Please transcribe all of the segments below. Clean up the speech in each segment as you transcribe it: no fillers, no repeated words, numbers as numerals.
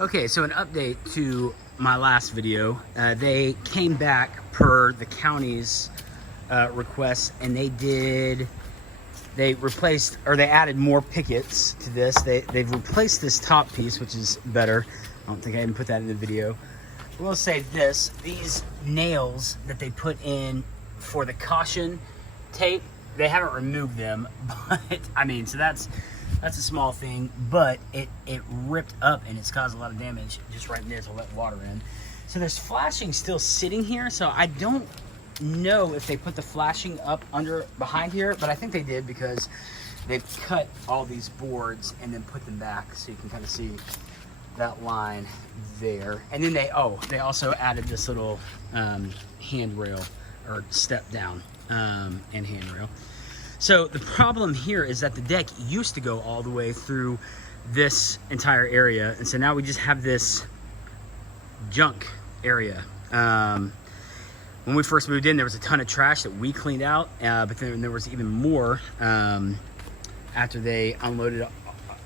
Okay, so an update to my last video. They came back per the county's request, and they replaced, or they added more pickets to this. They've replaced this top piece, which is better. I don't think I even put that in the video. I will say this, these nails that they put in for the caution tape, they haven't removed them, but I mean, so that's a small thing, but it ripped up and it's caused a lot of damage just right there to let water in. So there's flashing still sitting here, so I don't know if they put the flashing up behind here, but I think they did because they've cut all these boards and then put them back, so you can kind of see that line there. And then they also added this little handrail or step down and handrail. So the problem here is that the deck used to go all the way through this entire area, and so now we just have this junk area. When we first moved in, there was a ton of trash that we cleaned out, but then there was even more after they unloaded,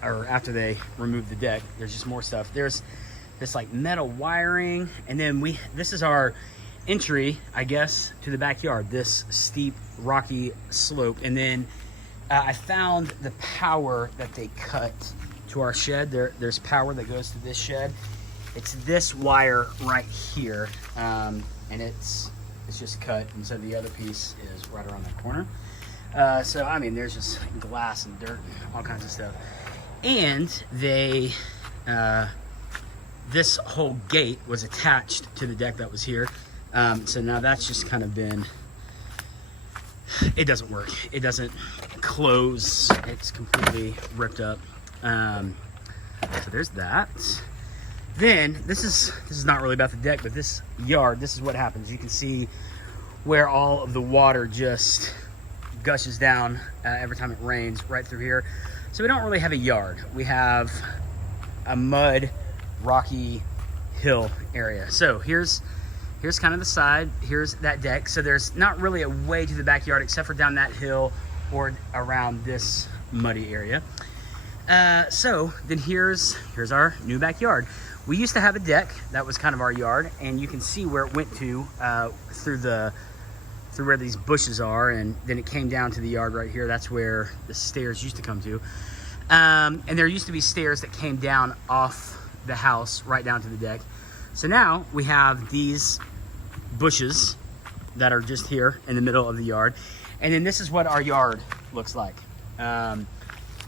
or after they removed the deck. There's just more stuff. There's this like metal wiring, and then this is our entry, I guess, to the backyard, this steep rocky slope. And then I found the power that they cut to our shed. There's power that goes to this shed. It's this wire right here, and it's just cut, and so the other piece is right around that corner. So I mean, there's just glass and dirt and all kinds of stuff. And they this whole gate was attached to the deck that was here. So now that's just kind of been, it doesn't work. It doesn't close. It's completely ripped up. So there's that. Then this is not really about the deck, but this yard, this is what happens. You can see where all of the water just gushes down every time it rains right through here. So we don't really have a yard. We have a mud, rocky hill area. So here's kind of the side, here's that deck. So there's not really a way to the backyard except for down that hill or around this muddy area. So then here's our new backyard. We used to have a deck that was kind of our yard, and you can see where it went to through where these bushes are, and then it came down to the yard right here. That's where the stairs used to come to. And there used to be stairs that came down off the house right down to the deck. So now we have these bushes that are just here in the middle of the yard. And then this is what our yard looks like.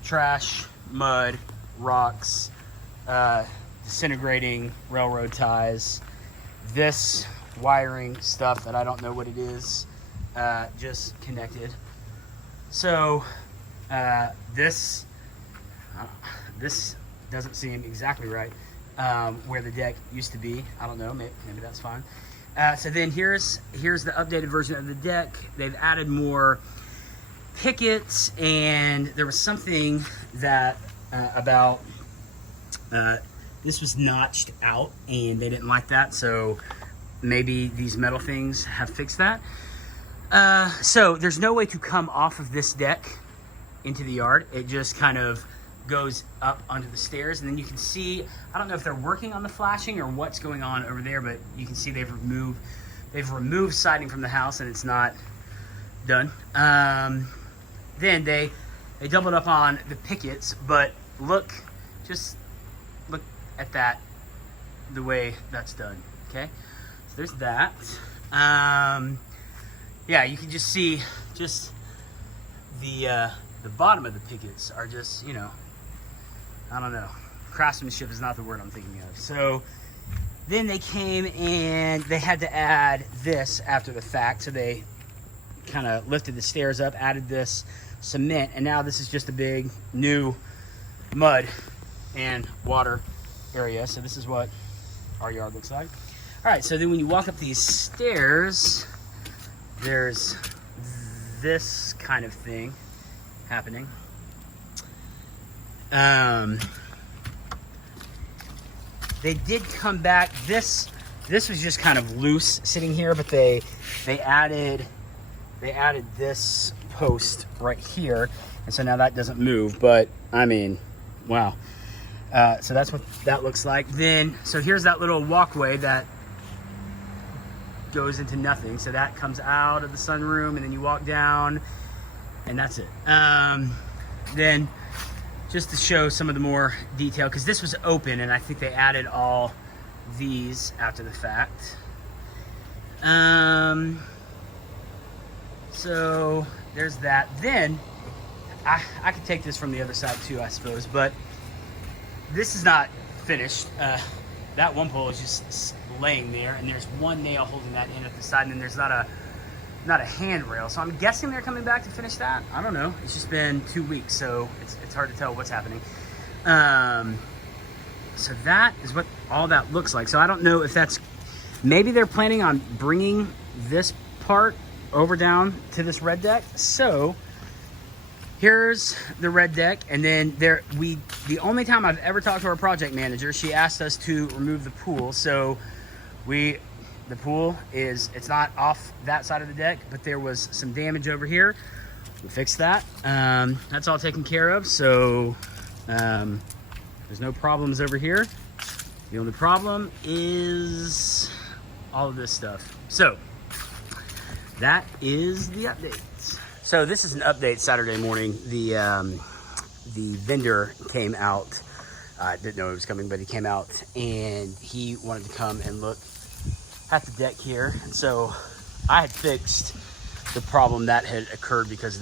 Trash, mud, rocks, disintegrating railroad ties, this wiring stuff that I don't know what it is, just connected. So this doesn't seem exactly right. Where the deck used to be. I don't know, maybe that's fine. So then here's the updated version of the deck. They've added more pickets, and there was something that about this was notched out, and they didn't like that, so maybe these metal things have fixed that. So there's no way to come off of this deck into the yard. It just kind of goes up onto the stairs, and then you can see, I don't know if they're working on the flashing or what's going on over there, but you can see they've removed siding from the house, and it's not done. Then they doubled up on the pickets, but just look at that, the way that's done. Okay, so there's that. Yeah, you can just see just the bottom of the pickets are just, you know, I don't know. Craftsmanship is not the word I'm thinking of. So then they came and they had to add this after the fact. So they kind of lifted the stairs up, added this cement, and now this is just a big new mud and water area. So this is what our yard looks like. All right, so then when you walk up these stairs, there's this kind of thing happening. They did come back. This was just kind of loose sitting here, but they added this post right here, and so now that doesn't move. But I mean, wow. So that's what that looks like. Then, so here's that little walkway that goes into nothing. So that comes out of the sunroom, and then you walk down, and that's it. Then, just to show some of the more detail, because this was open, and I think they added all these after the fact. So there's that. Then I could take this from the other side too, I suppose, but this is not finished. That one pole is just laying there, and there's one nail holding that in at the side, and then there's not a handrail. So I'm guessing they're coming back to finish that. I don't know. It's just been 2 weeks, so it's hard to tell what's happening. So that is what all that looks like. So I don't know if that's, maybe they're planning on bringing this part over down to this red deck. So here's the red deck, and then the only time I've ever talked to our project manager, she asked us to remove the pool. So the pool it's not off that side of the deck, but there was some damage over here. We fixed that. That's all taken care of. So there's no problems over here. The only problem is all of this stuff. So that is the updates. So this is an update Saturday morning. The vendor came out. I didn't know he was coming, but he came out and he wanted to come and look at the deck here. And so I had fixed the problem that had occurred because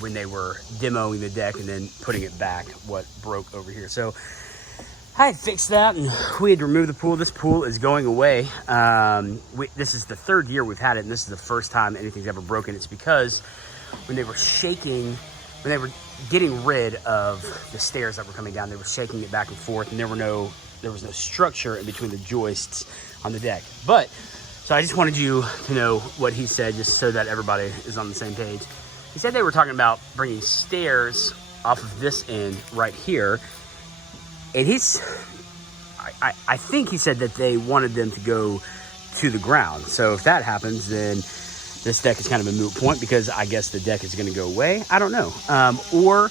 when they were demoing the deck and then putting it back, what broke over here. So I had fixed that, and we had removed the pool. This pool is going away. This is the third year we've had it, and this is the first time anything's ever broken. It's because when they were getting rid of the stairs that were coming down, they were shaking it back and forth, and there was no structure in between the joists on the deck. But so I just wanted you to know what he said, just so that everybody is on the same page. He said they were talking about bringing stairs off of this end right here. And I think he said that they wanted them to go to the ground. So if that happens, then this deck is kind of a moot point, because I guess the deck is going to go away. I don't know. Or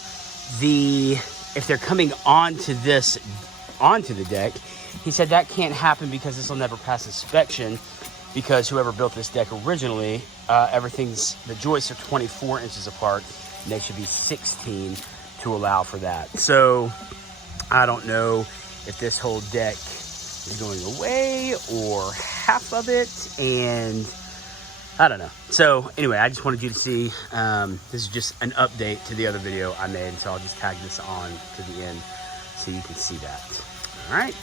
if they're coming onto the deck, he said that can't happen because this will never pass inspection, because whoever built this deck originally, the joists are 24 inches apart, and they should be 16 to allow for that. So I don't know if this whole deck is going away or half of it, and I don't know. So anyway, I just wanted you to see, this is just an update to the other video I made, so I'll just tag this on to the end so you can see that. All right.